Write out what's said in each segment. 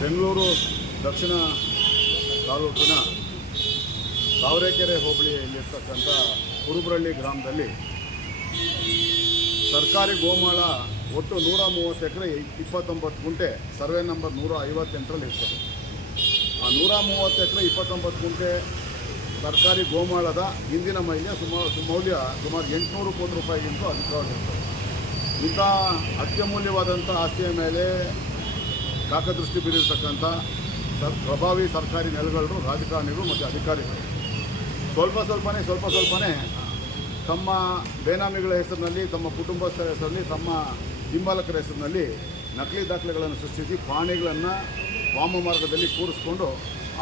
ಬೆಂಗಳೂರು ದಕ್ಷಿಣ ತಾಲೂಕಿನ ತಾವರೆಕೆರೆ ಹೋಬಳಿಯಲ್ಲಿರ್ತಕ್ಕಂಥ ಕುರುಬ್ರಳ್ಳಿ ಗ್ರಾಮದಲ್ಲಿ ಸರ್ಕಾರಿ ಗೋಮಾಳ ಒಟ್ಟು ನೂರ ಮೂವತ್ತು ಎಕರೆ ಇಪ್ಪತ್ತೊಂಬತ್ತು ಗುಂಟೆ, ಸರ್ವೆ ನಂಬರ್ ನೂರ ಐವತ್ತೆಂಟರಲ್ಲಿ ಇರ್ತದೆ. ಆ ನೂರ ಮೂವತ್ತು ಎಕರೆ ಇಪ್ಪತ್ತೊಂಬತ್ತು ಗುಂಟೆ ಸರ್ಕಾರಿ ಗೋಮಾಳದ ಹಿಂದಿನ ಮೌಲ್ಯ ಸುಮಾರು ಮೌಲ್ಯ ಸುಮಾರು ಎಂಟುನೂರು ಕೋಟಿ ರೂಪಾಯಿಗಿಂತ ಅಧಿಕವಾಗಿರ್ತದೆ. ಇಂಥ ಅತ್ಯಮೂಲ್ಯವಾದಂಥ ಆಸ್ತಿಯ ಮೇಲೆ ಕಾಕದೃಷ್ಟಿ ಬೀರಿರ್ತಕ್ಕಂಥ ಪ್ರಭಾವಿ ಸರ್ಕಾರಿ ನೆಲೆಗಳು ರಾಜಕಾರಣಿಗಳು ಮತ್ತು ಅಧಿಕಾರಿಗಳು. ಸ್ವಲ್ಪ ಸ್ವಲ್ಪನೇ ಸ್ವಲ್ಪ ಸ್ವಲ್ಪನೇ ತಮ್ಮ ಬೇನಾಮಿಗಳ ಹೆಸರಿನಲ್ಲಿ, ತಮ್ಮ ಕುಟುಂಬಸ್ಥರ ಹೆಸರಲ್ಲಿ ತಮ್ಮ ಹಿಂಬಾಲಕರ ಹೆಸರಿನಲ್ಲಿ ನಕಲಿ ದಾಖಲೆಗಳನ್ನು ಸೃಷ್ಟಿಸಿ ಪ್ರಾಣಿಗಳನ್ನು ವಾಮ ಮಾರ್ಗದಲ್ಲಿ ಕೂರಿಸ್ಕೊಂಡು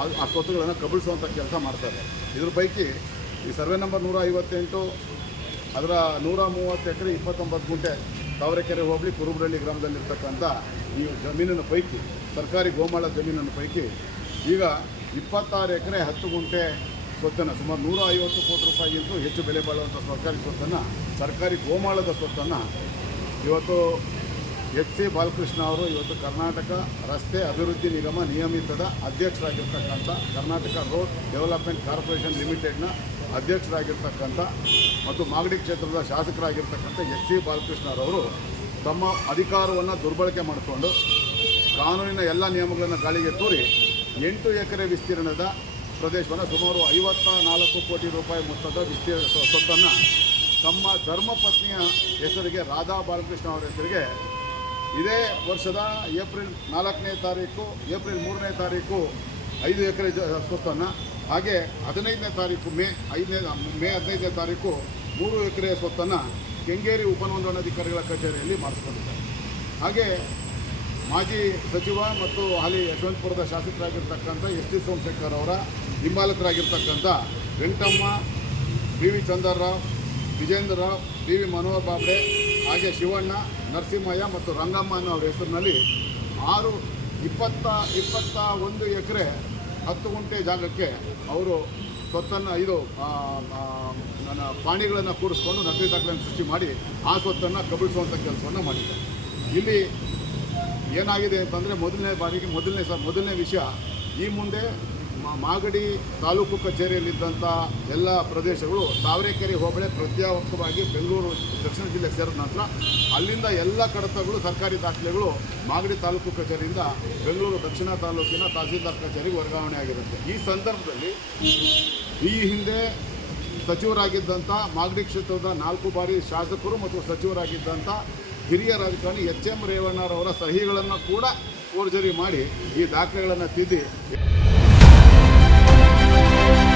ಆ ಸ್ವತ್ತುಗಳನ್ನು ಕಬಳಿಸುವಂಥ ಕೆಲಸ ಮಾಡ್ತಾರೆ. ಇದ್ರ ಪೈಕಿ ಈ ಸರ್ವೆ ನಂಬರ್ ನೂರ ಐವತ್ತೆಂಟು, ಅದರ ನೂರ ಮೂವತ್ತು ಎಕರೆ ಇಪ್ಪತ್ತೊಂಬತ್ತು ಗುಂಟೆ ತಾವರೆಕೆರೆ ಹೋಬಳಿ ಕುರುಬರಳ್ಳಿ ಗ್ರಾಮದಲ್ಲಿರ್ತಕ್ಕಂಥ ಈ ಜಮೀನಿನ ಪೈಕಿ, ಸರ್ಕಾರಿ ಗೋಮಾಳ ಜಮೀನಿನ ಪೈಕಿ ಈಗ ಇಪ್ಪತ್ತಾರು ಎಕರೆ ಹತ್ತು ಗುಂಟೆ ಸ್ವತ್ತನ್ನು, ಸುಮಾರು ನೂರ ಐವತ್ತು ಕೋಟಿ ರೂಪಾಯಿಗಿಂತಲೂ ಹೆಚ್ಚು ಬೆಲೆ ಬಾಳುವಂಥ ಸರ್ಕಾರಿ ಸ್ವತ್ತನ್ನು, ಸರ್ಕಾರಿ ಗೋಮಾಳದ ಸ್ವತ್ತನ್ನು ಇವತ್ತು ಎಚ್ ಸಿ ಬಾಲಕೃಷ್ಣ ಅವರು ಇವತ್ತು ಕರ್ನಾಟಕ ರಸ್ತೆ ಅಭಿವೃದ್ಧಿ ನಿಗಮ ನಿಯಮಿತದ ಅಧ್ಯಕ್ಷರಾಗಿರ್ತಕ್ಕಂಥ ಕರ್ನಾಟಕ ರೋಡ್ ಡೆವಲಪ್ಮೆಂಟ್ ಕಾರ್ಪೊರೇಷನ್ ಲಿಮಿಟೆಡ್ನ ಅಧ್ಯಕ್ಷರಾಗಿರ್ತಕ್ಕಂಥ ಮತ್ತು ಮಾಗಡಿ ಕ್ಷೇತ್ರದ ಶಾಸಕರಾಗಿರ್ತಕ್ಕಂಥ ಎಚ್ ಸಿ ಬಾಲಕೃಷ್ಣರವರು ತಮ್ಮ ಅಧಿಕಾರವನ್ನು ದುರ್ಬಳಕೆ ಮಾಡಿಕೊಂಡು ಕಾನೂನಿನ ಎಲ್ಲ ನಿಯಮಗಳನ್ನು ಗಾಳಿಗೆ ತೂರಿ ಎಂಟು ಎಕರೆ ವಿಸ್ತೀರ್ಣದ ಪ್ರದೇಶವನ್ನು ಸುಮಾರು ಐವತ್ತ ನಾಲ್ಕು ಕೋಟಿ ರೂಪಾಯಿ ಮೊತ್ತದ ವಿಸ್ತೀರ್ಣ ಸ್ವ- ಸ್ವತ್ತನ್ನು ತಮ್ಮ ಧರ್ಮಪತ್ನಿಯ ಹೆಸರಿಗೆ ರಾಧಾ ಬಾಲಕೃಷ್ಣ ಅವರ ಹೆಸರಿಗೆ ಇದೇ ವರ್ಷದ ಏಪ್ರಿಲ್ ನಾಲ್ಕನೇ ತಾರೀಕು, ಏಪ್ರಿಲ್ ಮೂರನೇ ತಾರೀಕು ಐದು ಎಕರೆ ಸ್ವತ್ತನ್ನು ಹಾಗೆ ಹದಿನೈದನೇ ತಾರೀಕು ಮೇ ಐದನೇ ಮೇ ಹದಿನೈದನೇ ತಾರೀಕು ಮೂರು ಎಕರೆ ಸ್ವತ್ತನ್ನು ಕೆಂಗೇರಿ ಉಪನೋಂದಣಾಧಿಕಾರಿಗಳ ಕಚೇರಿಯಲ್ಲಿ ಮಾಡಿಸ್ಕೊಂಡಿದ್ದಾರೆ. ಹಾಗೆ ಮಾಜಿ ಸಚಿವ ಮತ್ತು ಹಾಲಿ ಯಶವಂತಪುರದ ಶಾಸಕರಾಗಿರ್ತಕ್ಕಂಥ ಎಸ್ ಟಿ ಸೋಮಶೇಖರ್ ಅವರ ಹಿಂಬಾಲಕರಾಗಿರ್ತಕ್ಕಂಥ Venkatamma, B V Chandarrao, Vijendra Rao, B V Manohar Bobde ಹಾಗೆ ಶಿವಣ್ಣ, ನರಸಿಂಹಯ್ಯ ಮತ್ತು ರಂಗಮ್ಮ ಅವ್ರ ಹೆಸರಿನಲ್ಲಿ ಆರು, ಇಪ್ಪತ್ತ ಇಪ್ಪತ್ತ ಒಂದು ಎಕರೆ ಹತ್ತು ಗುಂಟೆ ಜಾಗಕ್ಕೆ ಅವರು ಸ್ವತ್ತನ್ನು ಇದು ನನ್ನ ಪ್ರಾಣಿಗಳನ್ನು ಕೂಡಿಸ್ಕೊಂಡು ನಕಲಿ ದಾಖಲೆಯನ್ನು ಸೃಷ್ಟಿ ಮಾಡಿ ಆ ಸ್ವತ್ತನ್ನು ಕಬಳಿಸುವಂಥ ಕೆಲಸವನ್ನು ಮಾಡಿದ್ದಾರೆ. ಇಲ್ಲಿ ಏನಾಗಿದೆ ಅಂತಂದರೆ ಮೊದಲನೇ ಬಾರಿಗೆ ಮೊದಲನೇ ಸ, ಮೊದಲನೇ ವಿಷಯ, ಈ ಮುಂದೆ ಮಾಗಡಿ ತಾಲೂಕು ಕಚೇರಿಯಲ್ಲಿದ್ದಂಥ ಎಲ್ಲ ಪ್ರದೇಶಗಳು ತಾವರೆಕೆರೆ ಹೋಬಳಿ ಪ್ರತ್ಯೇಕವಾಗಿ ಬೆಂಗಳೂರು, ದಕ್ಷಿಣ ಜಿಲ್ಲೆಗೆ ಸೇರಿದ ನಂತರ ಅಲ್ಲಿಂದ ಎಲ್ಲ ಕಡತಗಳು ಸರ್ಕಾರಿ ದಾಖಲೆಗಳು ಮಾಗಡಿ ತಾಲೂಕು ಕಚೇರಿಯಿಂದ ಬೆಂಗಳೂರು, ದಕ್ಷಿಣ ತಾಲೂಕಿನ ತಹಸೀಲ್ದಾರ್ ಕಚೇರಿಗೆ ವರ್ಗಾವಣೆ ಆಗಿರುತ್ತೆ. ಈ ಸಂದರ್ಭದಲ್ಲಿ ಈ ಹಿಂದೆ ಸಚಿವರಾಗಿದ್ದಂಥ ಮಾಗಡಿ ಕ್ಷೇತ್ರದ ನಾಲ್ಕು ಬಾರಿ ಶಾಸಕರು ಮತ್ತು ಸಚಿವರಾಗಿದ್ದಂಥ ಹಿರಿಯ ರಾಜಕಾರಣಿ ಎಚ್ ಎಂ ರೇವಣ್ಣರವರ ಸಹಿಗಳನ್ನು ಕೂಡ ಫೋರ್ಜರಿ ಮಾಡಿ ಈ ದಾಖಲೆಗಳನ್ನು ತಿದ್ದಿ Thank you